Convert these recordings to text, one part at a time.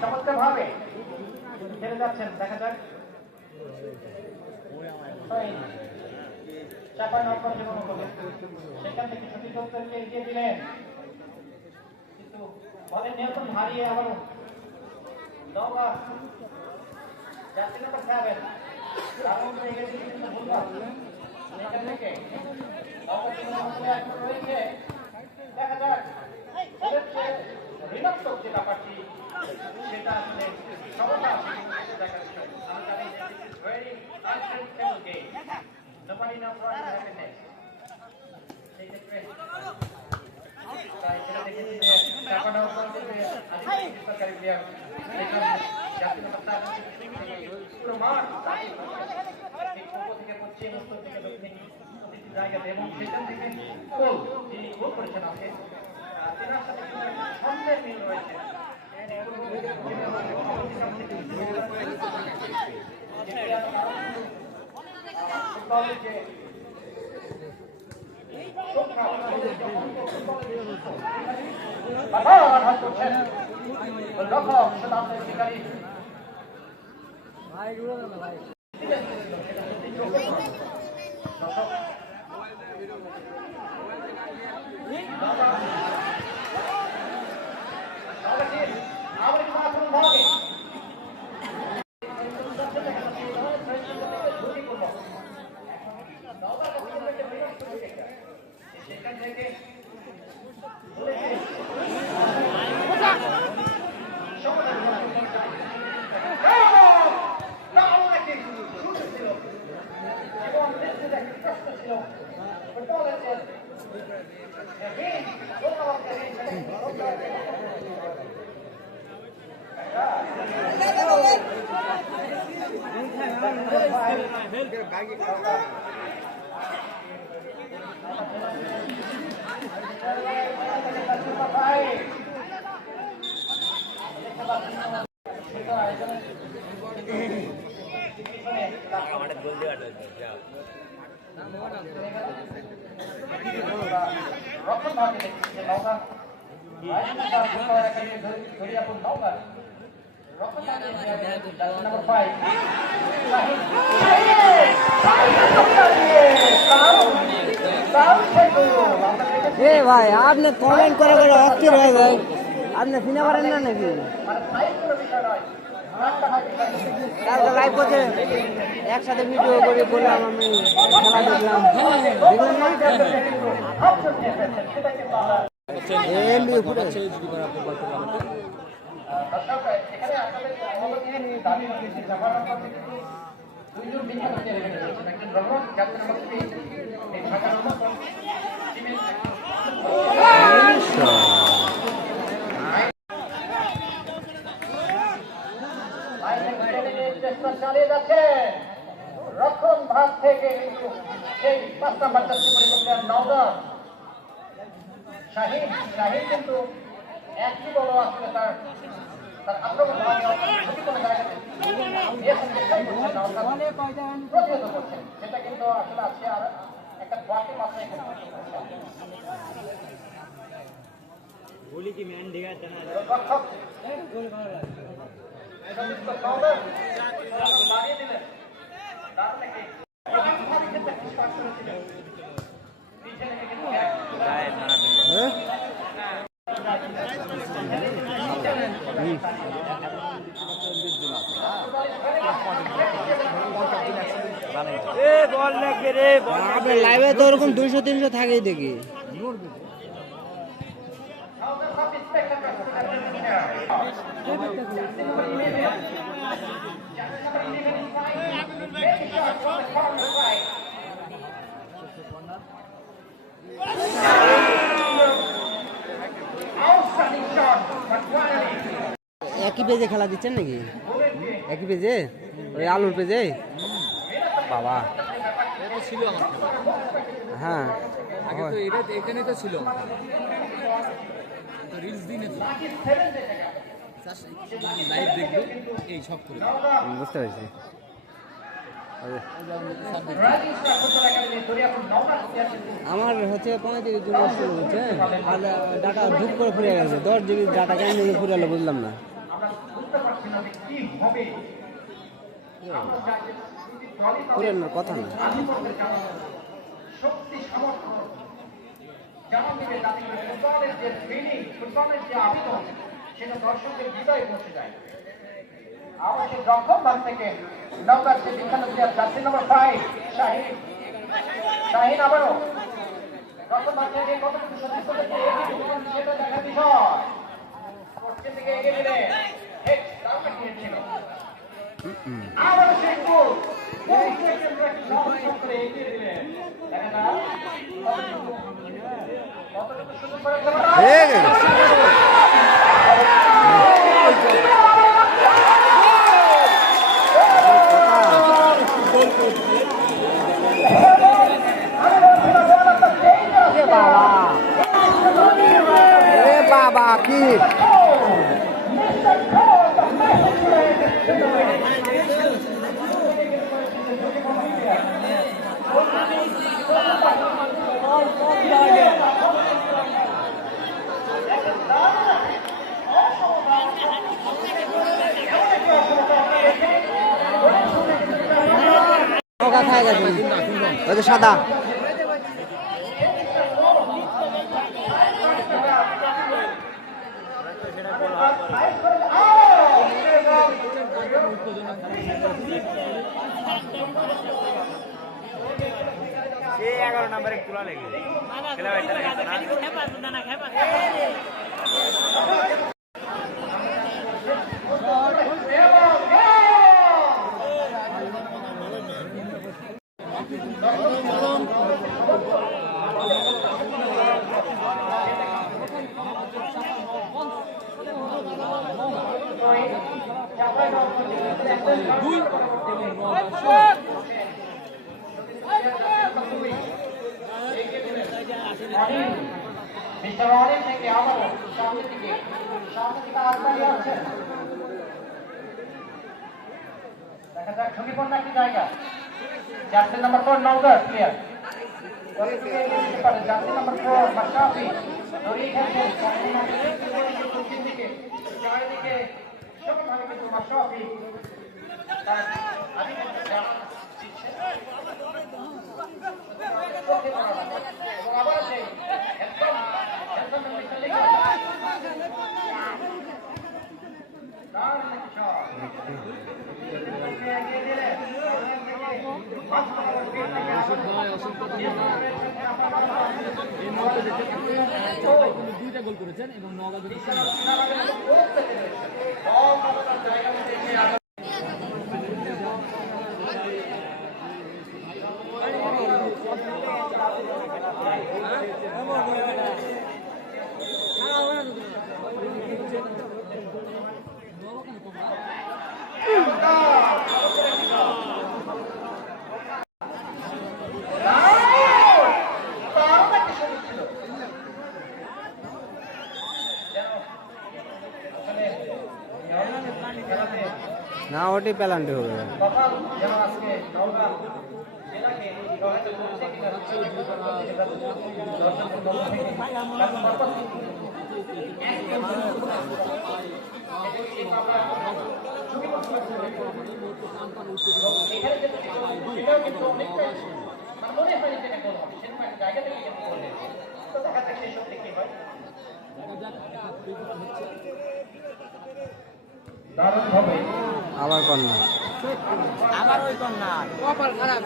চমৎকার ভাবে খেলে যাচ্ছেন, দেখা যাক। সেখান থেকে সতীর্থকে এগিয়ে দিলেন, কিন্তু বলের নিয়ন্ত্রণ হারিয়ে আবারও নওগাঁ যাচ্ছে নাম্বার 7 সেখান থেকে রয়েছে। দেখা যাক ঋণাত্মক যে ব্যাপারটি সেটা আসলে সমস্যা দেখার বিষয়। আমি জানি very unpredictable game. Nobody knows what will happen next. সেই ক্ষেত্রে সেটা দেখেছি যে চাপানো সরকারি প্লেয়ার জাতীয় পুরো মাঠ পূর্ব থেকে পশ্চিম, উত্তর থেকে দক্ষিণ প্রতিটি জায়গাতে, এবং সেখান থেকে গোল যিনি গোল করেছেন আজকে তেনার সাথে ছন্দের মিল রয়েছে। রক্ষণ ভাগে দেখছি নওগাঁ ধরিয়াপুর নওগাঁ রক্ষণ নাম্বার 5 ভাই আপনি কমেন্ট করে করে অস্থির হয়ে যায়, আপনি চিনে পারেন না নাকি? লাইভ করতে একসাথে ভিডিও করে বললাম, আমি খেলা দেখলাম, দেখলাম না চালিয়ে যাচ্ছে রক্ষণ ভাগ থেকে, কিন্তু সেই 5 নাম্বার পরিবর্তন নওগাঁ শাহিন কিন্তু একটি বড় আসলে তার আক্রমণ প্রতিহত করছেন, সেটা কিন্তু আসলে আজকে আর একটা বাকি মাত্রায় বলি কি ম্যান ঢেকা জানা লাগিয়ে দিলেন। আপনার লাইভে তো ওরকম 200-300 থাকেই দেখি। একই পেজে খেলা দিচ্ছেন নাকি? একই পেজে, ওই আলুর পেজে? বাবা ছিল আমার হ্যাঁ, আগে তো এটা এখানে তো ছিল তো রিলস দিনে তো লাইভ দেখবে এই সব করে বুঝতে পেরেছি। আমার হচ্ছে 35 জন আসছে বুঝছেন, আর ডাটা ধুপ করে ফুরিয়ে গেছে। 10 জিবি ডাটা কেন ফুরিয়ে গেল বুঝলাম না। ফুরানোর কথা না। সেটা দর্শকের হৃদয়ে পৌঁছে যায়। অবশ্যই রক্ষণ ভাগ থেকে নৌকার সে বিখ্যাত player jersey number 5 Shaheen. Shaheen আবারও রক্ষণ ভাগ থেকে কতটুকু সত্যি করেছে সেটা দেখার বিষয়। পশ্চিম দিকে এগিয়ে দিলেন, হেড রাউন্ডে গিয়েছিল। আবারও সেই গোল করে এগিয়ে দিলেন। দেখা যাক কতটুকু সুযোগ করে বাবা কি খায় গেছে ওই যে সাদা সে 11 নম্বরে তোলা লেগে খেলা বাইতে লাগছে না মিস্টার অনিল থেকে আবারও সামনের দিকে আগবাড়িয়ে আছেন। দেখা যাক ঝুঁকিপূর্ণ একটি জায়গা। Jersey number 4 Naogaon player jersey number 4 Mashrafe দড়িয়ে খেলছেন পশ্চিম দিকে চারিদিকে সমানভাবে কিন্তু মাশরাফি তার আধিপত্য দিচ্ছেন এবং আবার সেই দুইটা গোল করেছেন এবং নওগাঁ না ওটাই পেলান্টি হবে আবার কন্যা আবার ওই কন্যা কপাল খারাপ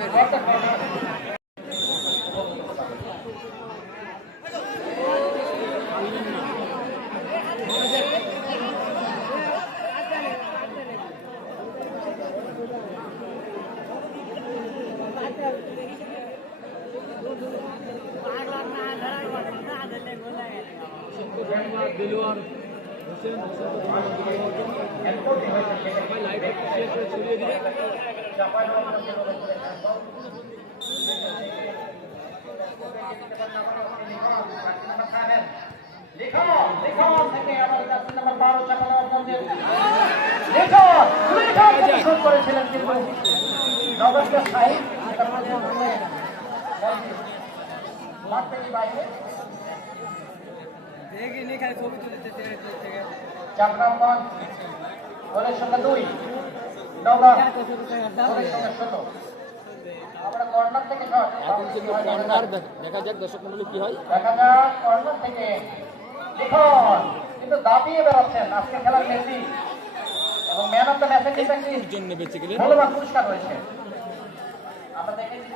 দেলোয়ার হোসেন সবাই লাইভ শেয়ার করে ছড়িয়ে দিলে করেছিলেন কিন্তু নগরকে সাহিব চাপরামগঞ্জ গোলের সংখ্যা 2 নওগাঁ গোলের সংখ্যা 17 আমরা কর্নার থেকে শট এখন কিন্তু কর্নার দেখা যাক দর্শক মণ্ডলী কি হয় দেখা যাক কর্নার থেকে দেখুন কিন্তু দাবিয়ে বেরোচ্ছেন আজকে খেলার মেসি এবং ম্যান অফ দ্য ম্যাচের কিন্তু একটি জন্য বেঁচে গেলেন মূল্যবান পুরস্কার রয়েছে আমরা দেখেছি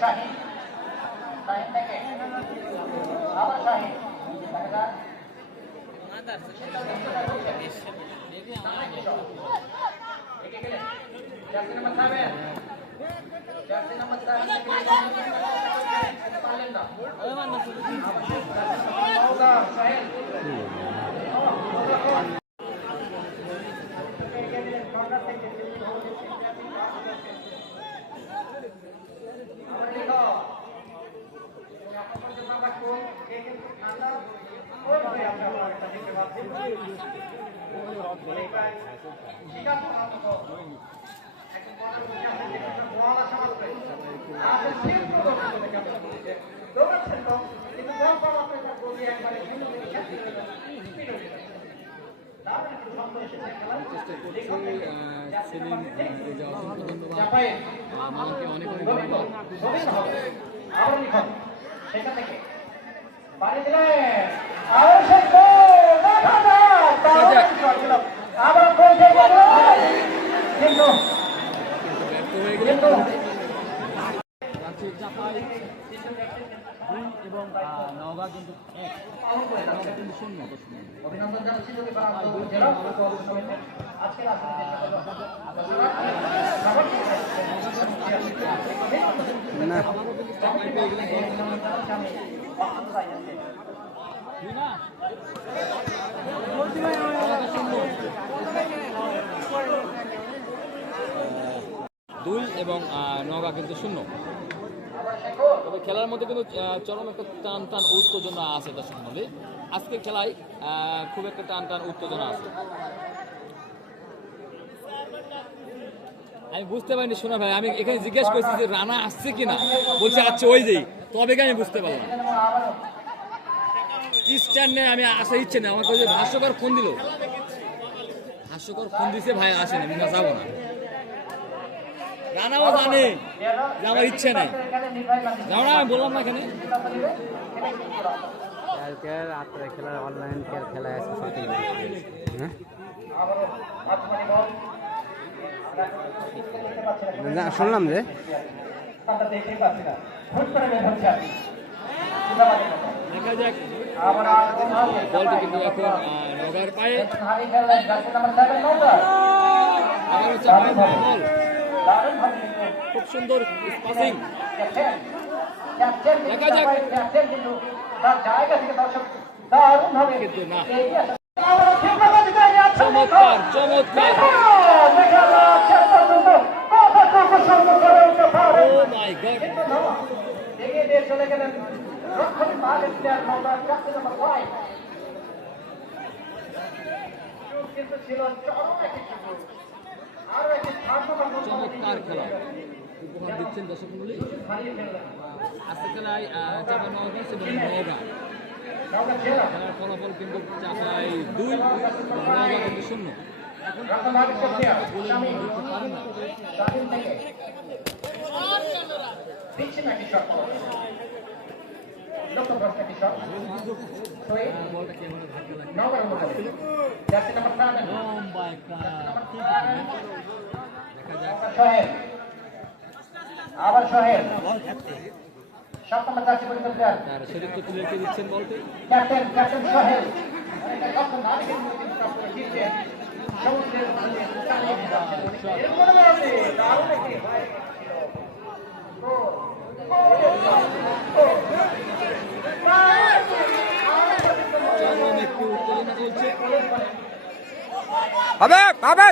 শাহিন শাহিন থেকে আবার শাহিন দেখা যাক জার্সি নাম্বার 7 জার্সি নাম্বার 7 পারলেন না শাহিন সেলিম অসংখ্য ধন্যবাদ আমাকে অনেক অনেক ধন্যবাদ সেখান থেকে বাড়ি দিলেন আর সে আবার কিন্তু ব্যর্থ হয়ে গেলেন রাঁচির চাপাই 2 এবং নওগাঁ কিন্তু 1 নওগাঁ কিন্তু 0 অভিনন্দন জানাচ্ছি যদি জেলা আজকের না আবারও কিন্তু চাপাই পেয়ে গেলেন দুই এবং নওগাঁ কিন্তু 0 তবে খেলার মধ্যে কিন্তু চরম একটা টান টান উত্তেজনা আছে দর্শক মধ্যে আজকের খেলায় খুব একটা টান টান উত্তেজনা আছে আমি বুঝতে পারিনি শোনা ভাই আমি এখানে জিজ্ঞেস করছি যে রানা আসছে কিনা বলছে আচ্ছা ওই যেই তবে আমি বুঝতে পারলাম কি স্ট্যান্ড নেই আমি আসার ইচ্ছে নেই আমাকে ওই যে ভাষ্যকর ফোন দিল হাস্যকর ফোন দিছে ভাই আসেন আমি যাবো না রানাও জানে যে আমার ইচ্ছে নেই যাও না আমি বললাম না এখানে কালকে রাত্রে খেলার অনলাইন খেলা আছে হ্যাঁ শুনলাম যে দেখা যাক বলটি কিন্তু এখন নগার পায়ে আবার হচ্ছে বল খুব সুন্দর পাসিং দেখা যাক কিন্তু না চমৎকার চমৎকার ও মাই গড চলে গেলেন কিন্তু ছিল আরো একটি চমৎকার খেলা উপহার দিচ্ছেন দর্শক মণ্ডলী আজকে খেলায় চাপা নওগাঁ এবং নওগাঁ খেলার ফলাফল কিন্তু চাপাই 2 নওগাঁ কিন্তু 0 বলটা কেমন ধাক্কা লাগছে লম্বা একটা আবার সোহেল 7 নম্বর জার্সি পরিহিত প্লেয়ার তার শরীর তো তুলে দিচ্ছেন বলতে ক্যাপ্টেন সোহেল সমুদ্রের বুকে চালিয়ে নিয়ে যাচ্ছেন উনি। এর মনে আছে দারুণ একটি হয় ছিল। চরম একটু উত্তেজনা চলছে। হবে হবে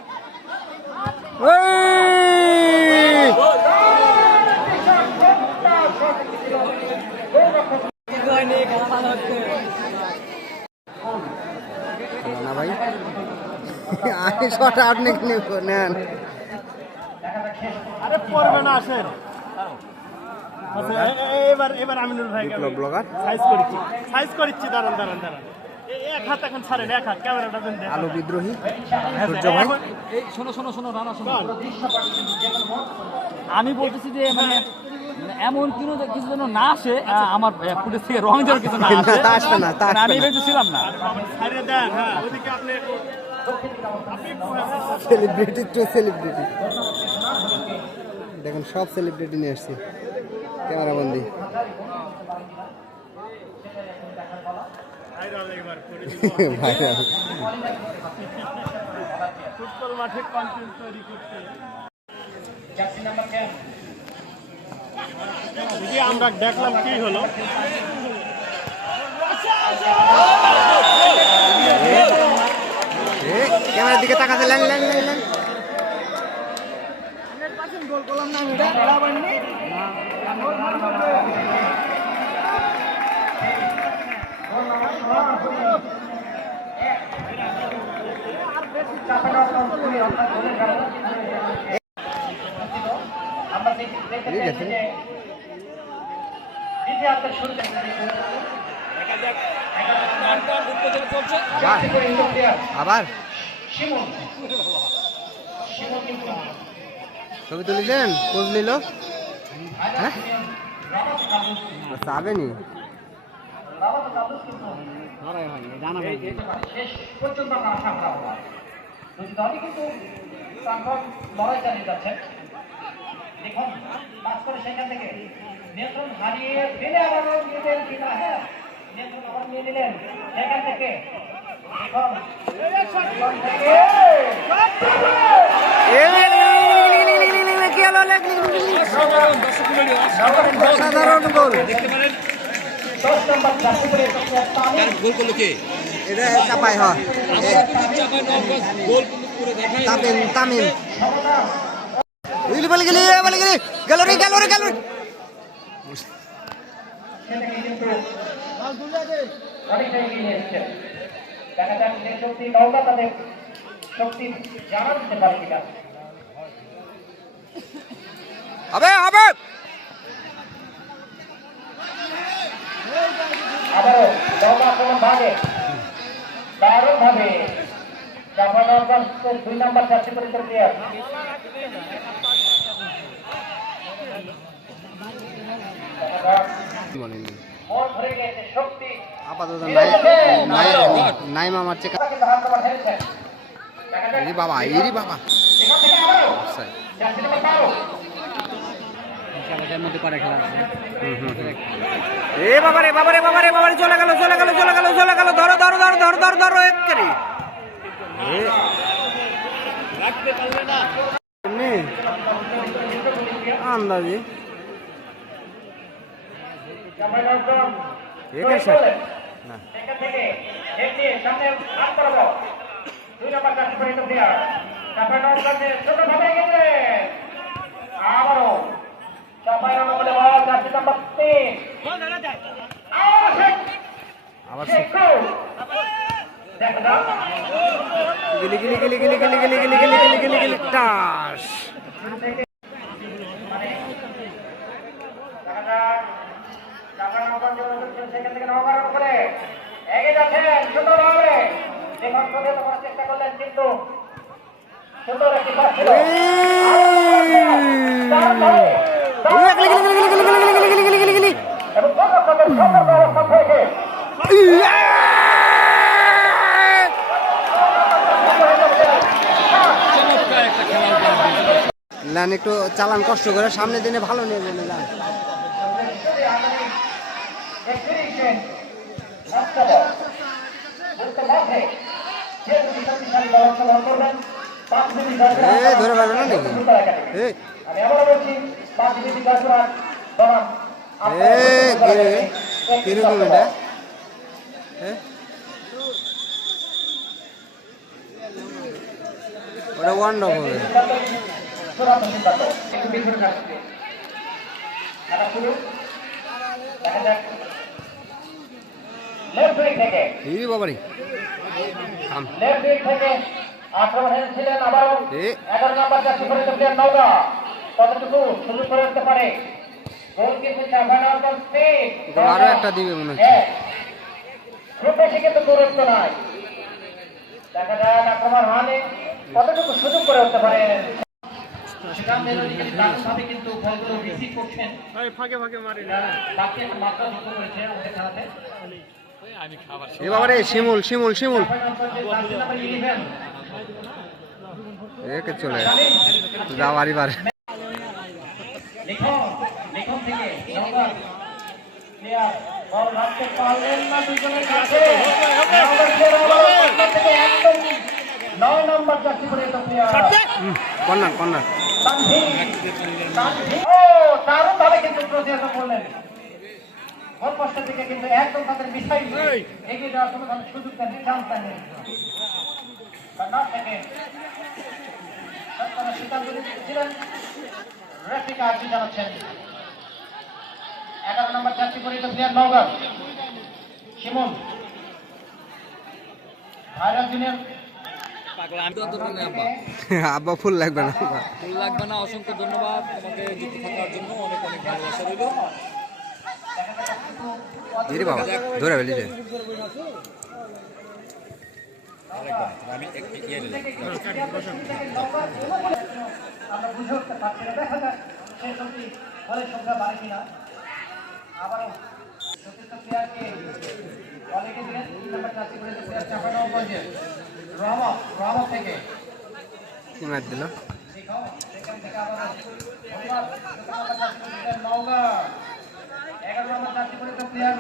না ভাই আগে শট আপনি নেন আরে পড়বে না আসেন এবার এবার আমিনুল ভাই ব্লগার সাইজ করেছি দাঁড়ান দাঁড়ান দাঁড়ান এক হাত এখন ছাড়েন এক হাত ক্যামেরাটা দেন আলো বিদ্রোহী সূর্য ভাই এই শোনো শোনো শোনো রানা শোনো, আমি বলতেছি যে মানে এমন কিছু যেন না আসে আমার ফুটেজ থেকে রং যেন কিছু না আসে, তা আসবে না, তা মানে আমি আসবে না। ভেবেছিলাম না। ছাড়িয়ে দেন হ্যাঁ ওদিকে আপনি সেলিব্রিটি টু সেলিব্রিটি দেখুন সব সেলিব্রিটি নিয়ে আসছি ক্যামেরাবন্দি ভাইরাল ফুটবল মাঠে কন্টেন্ট তৈরি করতে জার্সি নাম্বার 10 দিদি আমরা দেখলাম কি হলো ক্যামেরার দিকে তাকাতে লেন লেন লেন লেন আমরা দেখতে পেয়েছি যে দ্বিতীয়ার্ধের শুরুতে উত্তেজনা চলছে। জার্সি পরে ইন্ডিয়ান প্লেয়ার আবার শিমুল কিন্তু ছবি তুলেছেন পোজ নিল হ্যাঁ চাবেনি শেষ পর্যন্ত আমরা আশা করা হলো দুই দলই কিন্তু প্রাণপণ লড়াই চালিয়ে যাচ্ছেন। দেখুন পাস করে সেখান থেকে নিয়ন্ত্রণ হারিয়ে ফেলে আবারও নিলেন কিনা, হ্যাঁ নিয়ন্ত্রণ আবার নিয়ে নিলেন সেখান থেকে দেখুন সেখান থেকে সাধারণ গোল দেখতে পারেন 10 নম্বর জার্সি পরে তার গোল করলো কে? এটা চাপাই হয় আমরা কিন্তু চাপাই নবাবগঞ্জ গোল কিন্তু পুরো দেখাই তামিম তামিম বলে গেলি গ্যালারি গ্যালারি গ্যালারি সেটাকে কিন্তু অনেকটা এগিয়ে নিয়ে এসছেন। দেখা যাক যে শক্তি নৌকা তাদের শক্তি জানা দিতে পারে কিনা। হবে হবে আবারও নৌকা আক্রমণ ভাগে দারুণ ভাবে জাপানগঞ্জ 2 নম্বর জার্সি পরিচিত প্লেয়ার মন ভরে গেছে শক্তি আপাতত নাই মামার চেক কিন্তু হাত নাম্বার হেরেছেন। দেখা যাক এরি বাবা এখান থেকে আবারও জার্সি নাম্বার 12 খেলাটার মধ্যে পারে খেলা আছে এ বাবারে বাবারে বাবারে বাবারে চলে গেল ধরো ধরো ধরো ধরো ধরো ধরো একবারে রাখতে পারবে না। এমনি আন্দাজি জাপানগঞ্জ একে স্যার না সেখান থেকে এগিয়ে সামনে হাত বাড়াবো 2 নম্বর জার্সি পরিচিত প্লেয়ার জাপানগঞ্জে ছোটভাবে এগিয়ে আবারও জাপানগঞ্জে বল জার্সি নাম্বার 3 আবার দেখা যাক গিলি গিলি গিলি গিলি গিলি গিলি গিলি গিলি গিলি গিলি গিলি টাস সেখান থেকে নৌকার উপরে এগিয়ে যাচ্ছেন সুন্দরভাবে দেখুন প্রতিহত করার চেষ্টা করলেন কিন্তু সুন্দর একটি পাস ছিল এবং গোলরক্ষকের সতর্ক অবস্থান থেকে চমৎকার একটা খেলা উপহার দিয়েছে। লান একটু চালান কষ্ট করে সামনে দিনে ভালো নিয়ে যাবে লান Expedition. Basketball. With the left hand. শক্তিশালী দল অংশগ্রহণ করবেন। 5 মিনিট জয়পুরহাট ধরে পাবে না নাকি? আমি আবারও বলছি 5 মিনিট জয়পুরহাট বনাম কিরকম এটা? ওটা ওয়ান ডক হবে। চূড়ান্ত সিদ্ধান্ত একটু পিছনে কাটবে এটা শুরু দেখা যাক লেফট উইং থেকে এই বাবারি লেফট উইং থেকে আক্রমণে ছিলেন আবারও 11 নম্বর জার্সি পরে প্লেয়ার নওগাঁ কতটুকু সুযোগ করে উঠতে পারে গোল কিন্তু চাপানোর পর স্পিড আরো একটা দিবে মনে হচ্ছে। খুব বেশি কিন্তু দূরত্ব নাই দেখা যাক আক্রমণ হানে কতটুকু সুযোগ করে উঠতে পারে সেখান থেকে দারুণভাবে কিন্তু বলগুলো রিসিভ করছেন ফাঁকে ফাঁকে মারি বাকি একটা মাত্রা যুক্ত করেছে আমাদের খেলাতে এ বাবারে শিমুল শিমুল শিমুল একে চলে যাও আরিবার লিখন থেকে নওগাঁ প্লেয়ার বল রাখতে পারলেন না দুজনের কাছে একদম 9 নম্বর জার্সি পরে প্লেয়ার কর্নার কর্নার দারুণভাবে কিন্তু প্রতিহত করলেন গোল পোস্টের দিকে কিন্তু একদম তাদের মিসাইল এগিয়ে যাওয়ার কোনো ধরনের সুযোগ দেন চান্স দেননি না থেকে সিদ্ধান্ত নিয়েছিলেন রেফারিকে আর্জি জানাচ্ছেন 11 নম্বর জার্সি পরিহিত প্লেয়ার নওগাঁ শিমুল ভাইরাল জুনিয়র আব্বা ফুল লাগবে না ফুল লাগবে না। অসংখ্য ধন্যবাদ তোমাকে যুক্ত থাকার জন্য, অনেক অনেক ভালোবাসা রইল। বাবা ধরে ফেলি যে আমরা বুঝে উঠতে পারছি না দেখা যাক সেই সত্যি ফলের সংখ্যা বাড়ে কিনা আবারও সতীর্থ প্লেয়ারকে অনেকে দিলেন 3 নম্বর জার্সি পরিহিত প্লেয়ার চাঁপাইনবাবগঞ্জের রহমত থেকে কি ম্যাচ দিল সেখান থেকে আবার নওগাঁ 11 নম্বর জার্সি পরিহিত প্লেয়ার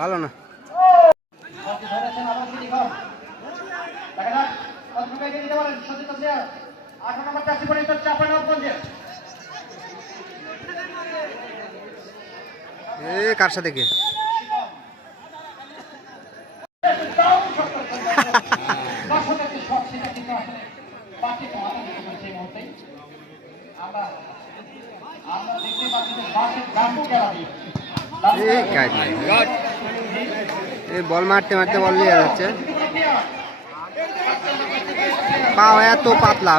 ভালো না কার সাথে কে বল মারতে মারতে বল নিয়ে যাচ্ছে পাও এত পাতলা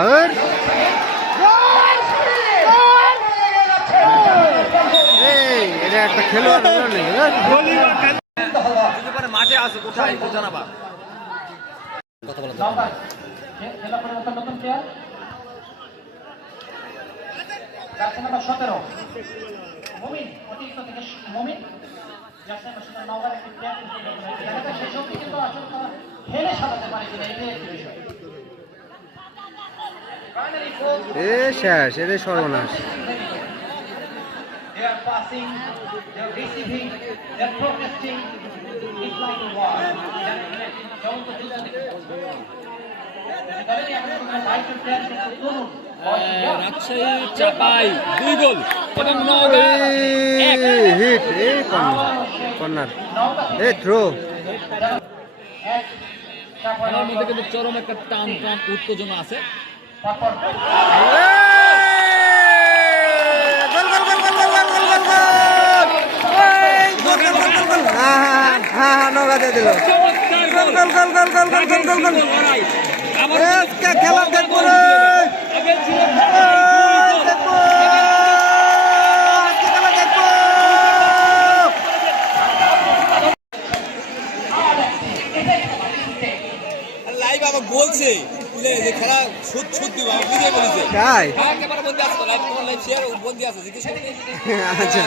এটা একটা খেলোয়াড় মাঠে আছে কোথায় জানাবা কথা বলা নতুন প্লেয়ার জার্সি নাম্বার 17 মুমিন অতিরিক্ত থেকে মুমিন জার্সি নাম্বার 17 নওগাঁর একটি প্লেয়ার সেই সত্যি কিন্তু আসলে তারা খেলে সাজাতে পারে কিনা এটাই একটি বিষয় শেষ এটাই সর্বনাশ They are passing, they are receiving, they are protesting. It's like a war. Rajshahi চাপাই 2 গোল এবং নওগাঁ 1 হিট কর্নার থ্রো খেলার মধ্যে কিন্তু চরম একটা টান উত্তেজনা আছে। নৌকা দিয়ে দিল খেলা দেখবো লাইভ আবার বলছে খেলা সুদ সুদ দিব আমি বুঝে বলেছি তাই হ্যাঁ ক্যামেরা বন্ধ আছে লাইভ তোমার লাইভ শেয়ার বন্ধ আছে জিজ্ঞেস করতে আচ্ছা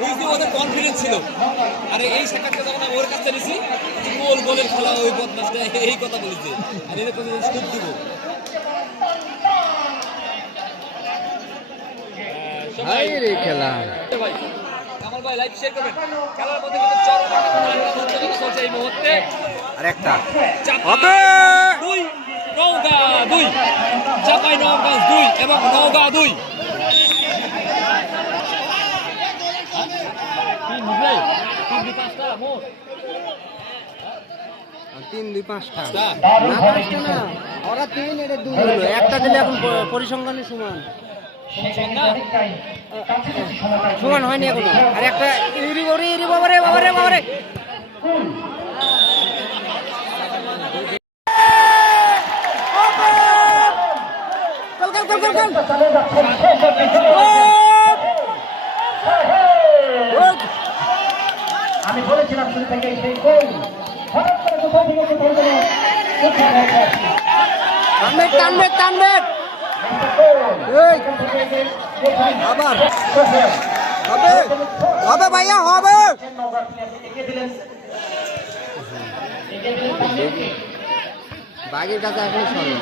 বুঝতে ওদের কনফিডেন্স ছিল আর এই সাক্ষাৎটা যখন আমি ওর কাছে নিছি গোল গোলের খেলা ওই বদমাশটা এই কথা বলেছে আর এর কথা সুদ দিব হাই রে খেলা ভাই কামাল ভাই লাইভ শেয়ার করবেন খেলার মধ্যে কিন্তু চরম উত্তেজনা চলছে এই মুহূর্তে আরেকটা হবে 2 নওগাঁ 2 চাপাই নওগাঁ 2 এবং নওগাঁ 2 তিন দুই পাঁচটা না পাঁচটা না ওরা তিন এটা দুই হলো একটা দিলে এখন পরিসংখ্যানের সমান সমান হয়নি এখনো আর একটা বাবারে বাবারে বাবারে আমি বলেছিলাম শুরু থেকে সেই গোল হঠাৎ করে কোথাও থেকে কোথাও যেন টানবে টানবে আবার হবে হবে ভাইয়া হবে বাগের কাছে এখন সরে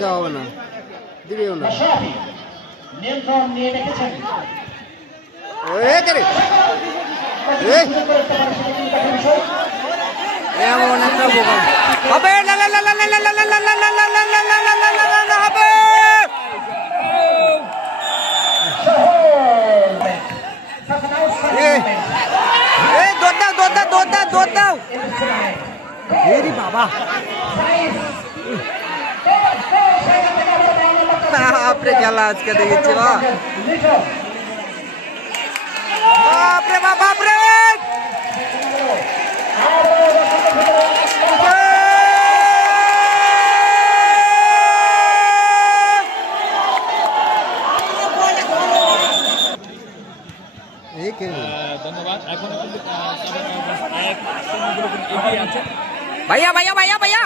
দেওয়া হবে না দিবেও না নিয়ন্ত্রণ নিয়ে রেখেছেন এমন একটা বোকা হবে হবে দৌড় দাও বাবা আপনি খেলা আজকে দেখেছি বাপরে বাপরে ধন্যবাদ এখন কিন্তু এগিয়ে আছে ভাইয়া ভাইয়া ভাইয়া ভাইয়া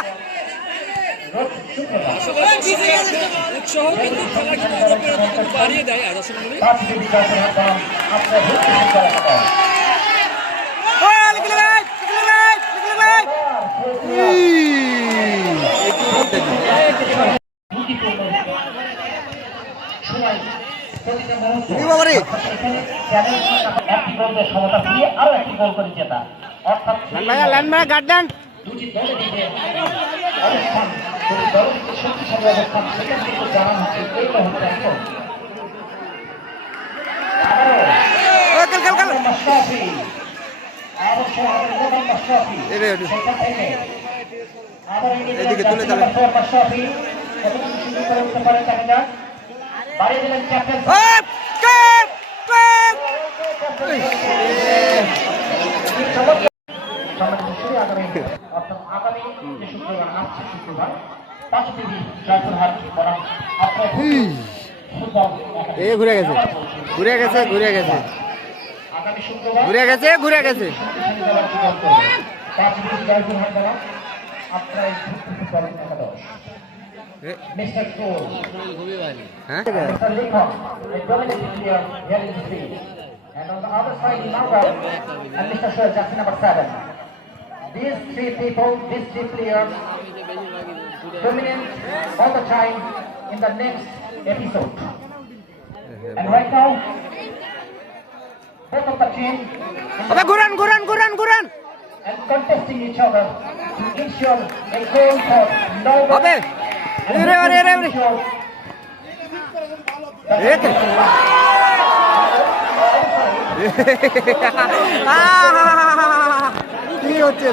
উৎসাহ কিন্তু খেলা কিন্তু বাড়িয়ে দেয় দর্শক মণ্ডলী আরো একটি গোল করে জেতা অর্থাৎ গার্ডেন দুটি দলে দিতে অবস্থান দুটি দলের দিকে শক্তিশালী অবস্থান সেটা কিন্তু জানা হচ্ছে এই মুহূর্তে এখন এদিকে তুলে দেবেন বাড়িয়ে দিলেন ক্যাপ্টেন আগামী যে শুক্রবার আসছে শুক্রবার পাঁচ টিভি জয়পুরহাট বনাম ঘুরে গেছে ঘুরে গেছে ঘুরে গেছে আগামী শুক্রবার ঘুরে গেছে ঘুরে গেছে পাঁচ টিভি জয়পুরহাট বনাম আপনার একাদশ Mr. Cole, Mr. Lincoln, a dominating player here in the field. And on the other side, Nagar and Mr. Shah, jersey number 7. These three people, these three players, dominant all the time in the next episode. And right now, both of the team and contesting each other to ensure a goal for Nagar. কি হচ্ছে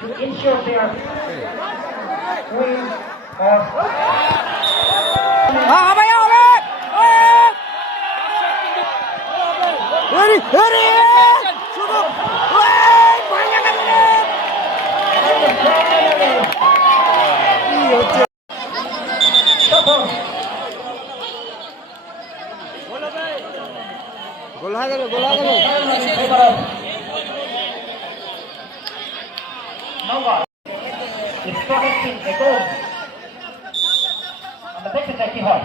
To ensure their win or গোল হয়ে গেল, গোল হয়ে গেল। আমরা দেখতে চাই কি হয়।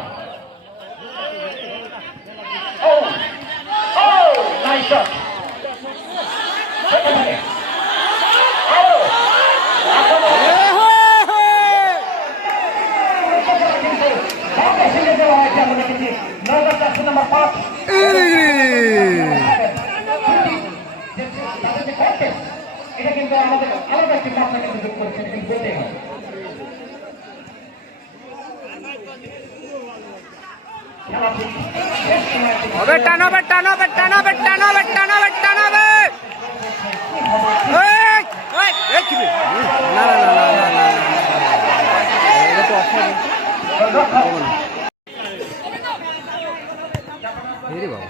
Nice shot. Number 5. এটা কিন্তু আমাদের আলাদা একটি মাত্রা কিন্তু যোগ করেছে, কিন্তু বলতে হয়। হবে টানাবে টানাবে টানাবে টানাবে টানাবে টানাবে। না না না না না না, এটা তো অফসাইড। হেরে বাবা,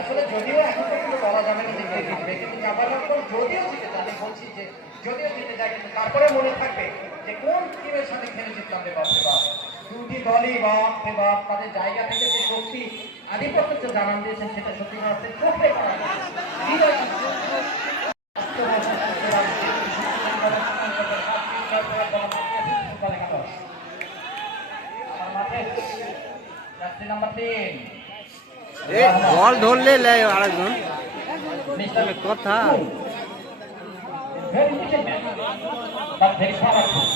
আসলে যদিও এখন পর্যন্ত বলা যাবে না যে কে জিতবে, কিন্তু জামালপুর যদিও জিতে যায়, আমি বলছি যে যদিও জিতে যায়, কিন্তু তারপরে মনে থাকবে যে কোন টিমের সাথে খেলে জিতলাম রে বাপ রে বাপ। দুটি দলই বাপ রে বাপ তাদের জায়গা থেকে যে শক্তি আধিপত্য জানান দিয়েছেন, সেটা সত্যি করতে চোখে পড়া নাম্বার 3 বল ধরলে আরেকজন কথা। very wicked man, but very powerful.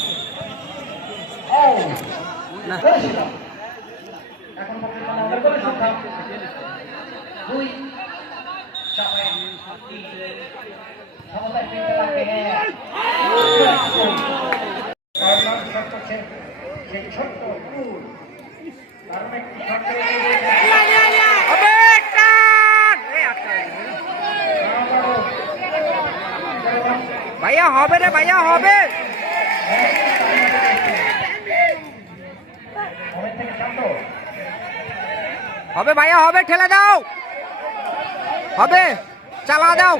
Oh, না এখন পর্যন্ত আমাদের গোল সংখ্যা 2 চাপে 3 সমতায় খেলতে লাগবে। কারণ শট করছে সেই ছোট্ট ফুল, কারণ একটি শট করে হবে টান। ভাইয়া হবে রে, ভাইয়া হবে। হবে ভাইয়া হবে, ঠেলে দাও, হবে, চালা দাও।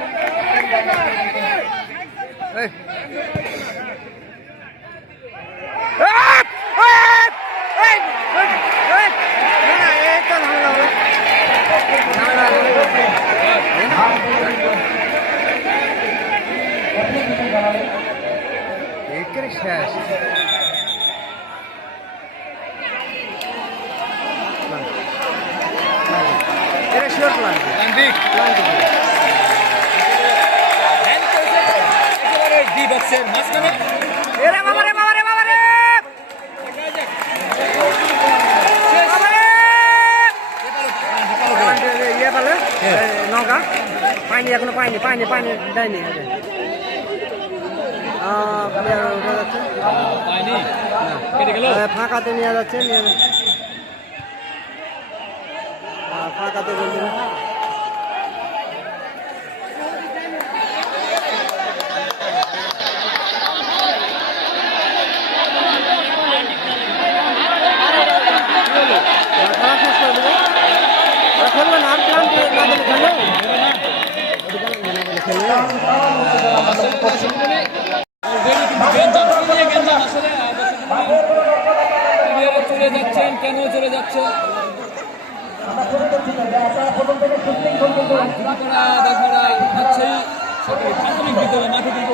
এই। না, না, এই তো ঝামেলা হলো। ঝামেলা হলো। একের শেষ। এটা শিওর প্ল্যান। ডি বক্সের মাঝখানে এরে বাবা রে, বাবা রে, বাবা রে, বাবা রে। ইয়ে বলে নৌকা পাইনি, এখনো পাইনি, পাইনি পাইনি দেয়নি। প্লেয়ার উঠে যাচ্ছে, পায়নি, কেটে গেল। ফাঁকাতে নিয়ে যাচ্ছে, নিয়ে ফাঁকাতে বলছিল। খেলবে না, আর প্ল্যান না দিলে খেলবে। চলে যাচ্ছেন, কেন চলে যাচ্ছেন? প্রাথমিক বিদ্যালয় মাঠে কিন্তু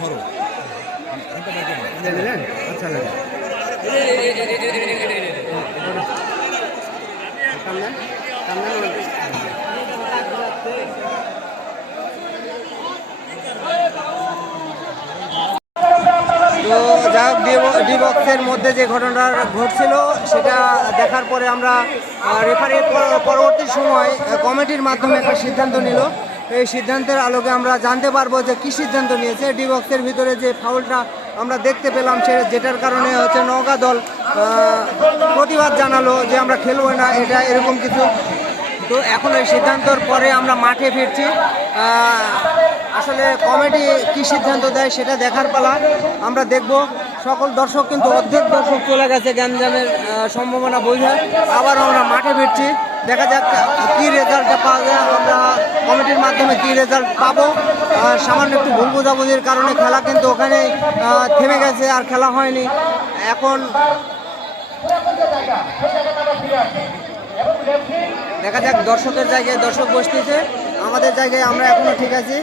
ধরো আচ্ছা তো যাই হোক, ডি বক্সের মধ্যে যে ঘটনাটা ঘটছিল সেটা দেখার পরে আমরা রেফারির পরবর্তী সময় কমিটির মাধ্যমে একটা সিদ্ধান্ত নিল। এই সিদ্ধান্তের আলোকে আমরা জানতে পারবো যে কী সিদ্ধান্ত নিয়েছে। ডি বক্সের ভিতরে যে ফাউলটা আমরা দেখতে পেলাম, যেটার কারণে হচ্ছে নওগাঁ দল প্রতিবাদ জানালো যে আমরা খেলবো না, এটা এরকম কিছু। তো এখন এই সিদ্ধান্তর পরে আমরা মাঠে ফিরছি। আসলে কমিটি কী সিদ্ধান্ত দেয় সেটা দেখার পালা, আমরা দেখব। সকল দর্শক কিন্তু অর্ধেক দর্শক চলে গেছে, গ্যাঞ্জামের সম্ভাবনা বোঝায়। আবার আমরা মাঠে ফিরছি, দেখা যাক কী রেজাল্টটা পাওয়া যায়, আমরা কমিটির মাধ্যমে কী রেজাল্ট পাবো। সামান্য একটু ভুল বোঝাবুঝির কারণে খেলা কিন্তু ওখানে থেমে গেছে, আর খেলা হয়নি। এখন দেখা যাক দর্শকের জায়গায় দর্শক বসতেছে, আমাদের জায়গায় আমরা এখনো ঠিক আছি।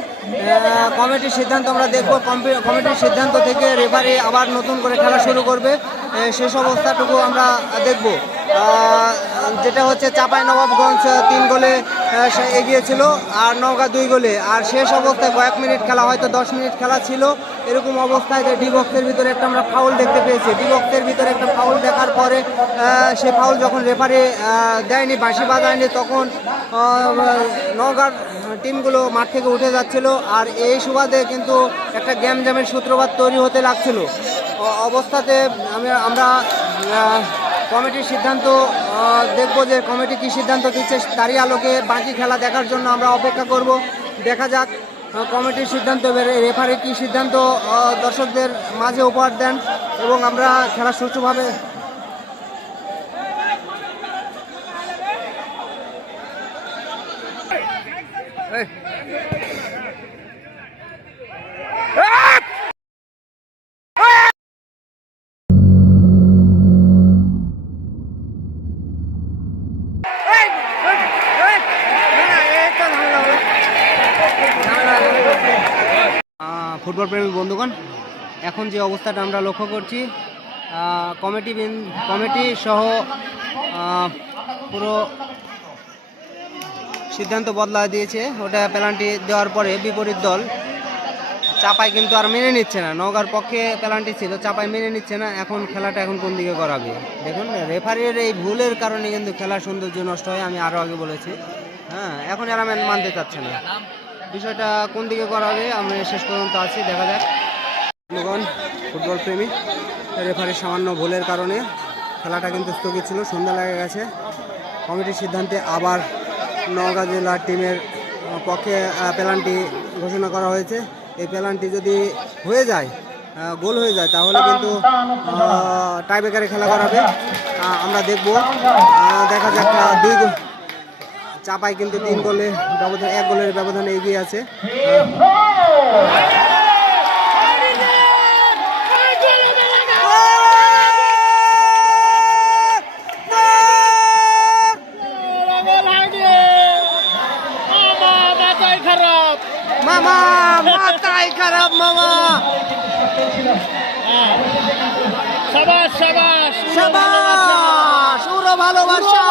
কমিটির সিদ্ধান্ত আমরা দেখবো, কমিটির সিদ্ধান্ত থেকে রেফারি আবার নতুন করে খেলা শুরু করবে, শেষ অবস্থাটুকু আমরা দেখব। যেটা হচ্ছে চাঁপাইনবাবগঞ্জ 3 গোলে এগিয়েছিল আর নওগাঁ 2 গোলে, আর শেষ অবস্থায় কয়েক মিনিট খেলা, হয়তো 10 মিনিট খেলা ছিল, এরকম অবস্থায় যে ডি বক্সের ভিতরে একটা আমরা ফাউল দেখতে পেয়েছি। ডি বক্সের ভিতরে একটা ফাউল দেখার পরে সে ফাউল যখন রেফারি দেয়নি, বাঁশি বাজায়নি, তখন নওগাঁর টিমগুলো মাঠ থেকে উঠে যাচ্ছিল, আর এই সুবাদে কিন্তু একটা গেম জ্যামের সূত্রপাত তৈরি হতে লাগছিল। অবস্থাতে আমরা কমিটির সিদ্ধান্ত দেখব, যে কমিটি কী সিদ্ধান্ত দিচ্ছে তারই আলোকে বাকি খেলা দেখার জন্য আমরা অপেক্ষা করব। দেখা যাক কমিটির সিদ্ধান্ত, রেফারি কী সিদ্ধান্ত দর্শকদের মাঝে উপহার দেন, এবং আমরা খেলা সুষ্ঠুভাবে ফুটবল প্রেমী বন্ধুগণ, এখন যে অবস্থাটা আমরা লক্ষ্য করছি, কমিটি সহ পুরো সিদ্ধান্ত বদলা দিয়েছে। ওটা পেনাল্টি দেওয়ার পরে বিপরীত দল চাপাই কিন্তু আর মেনে নিচ্ছে না, নওগাঁর পক্ষে পেনাল্টি ছিল, চাপাই মেনে নিচ্ছে না। এখন খেলাটা এখন কোন দিকে করাবে? দেখুন, রেফারির এই ভুলের কারণে কিন্তু খেলার সৌন্দর্য নষ্ট হয়, আমি আরও আগে বলেছি। হ্যাঁ, এখন এরা মানতে চাচ্ছে না। বিষয়টা কোন দিকে করাবে আমরা শেষ পর্যন্ত আছি, দেখা যাক। বন্ধুগণ, ফুটবল প্রেমী, রেফারির সামান্য ভুলের কারণে খেলাটা কিন্তু স্থগিত ছিল, সন্ধ্যা লেগে গেছে। কমিটির সিদ্ধান্তে আবার নওগাঁ জেলার টিমের পক্ষে পেনাল্টি ঘোষণা করা হয়েছে। এই পেনাল্টি যদি হয়ে যায়, গোল হয়ে যায়, তাহলে কিন্তু টাইব্রেকারে খেলা করাবে। আমরা দেখব, দেখা যাক। চাপাই কিন্তু 3 গোলে ব্যবধান, 1 গোলের ব্যবধানে এগিয়ে আছে। মামা মাথায় খারাপ, মামা সাবাস সাবাস সাবাস, পুরো ভালোবাসা।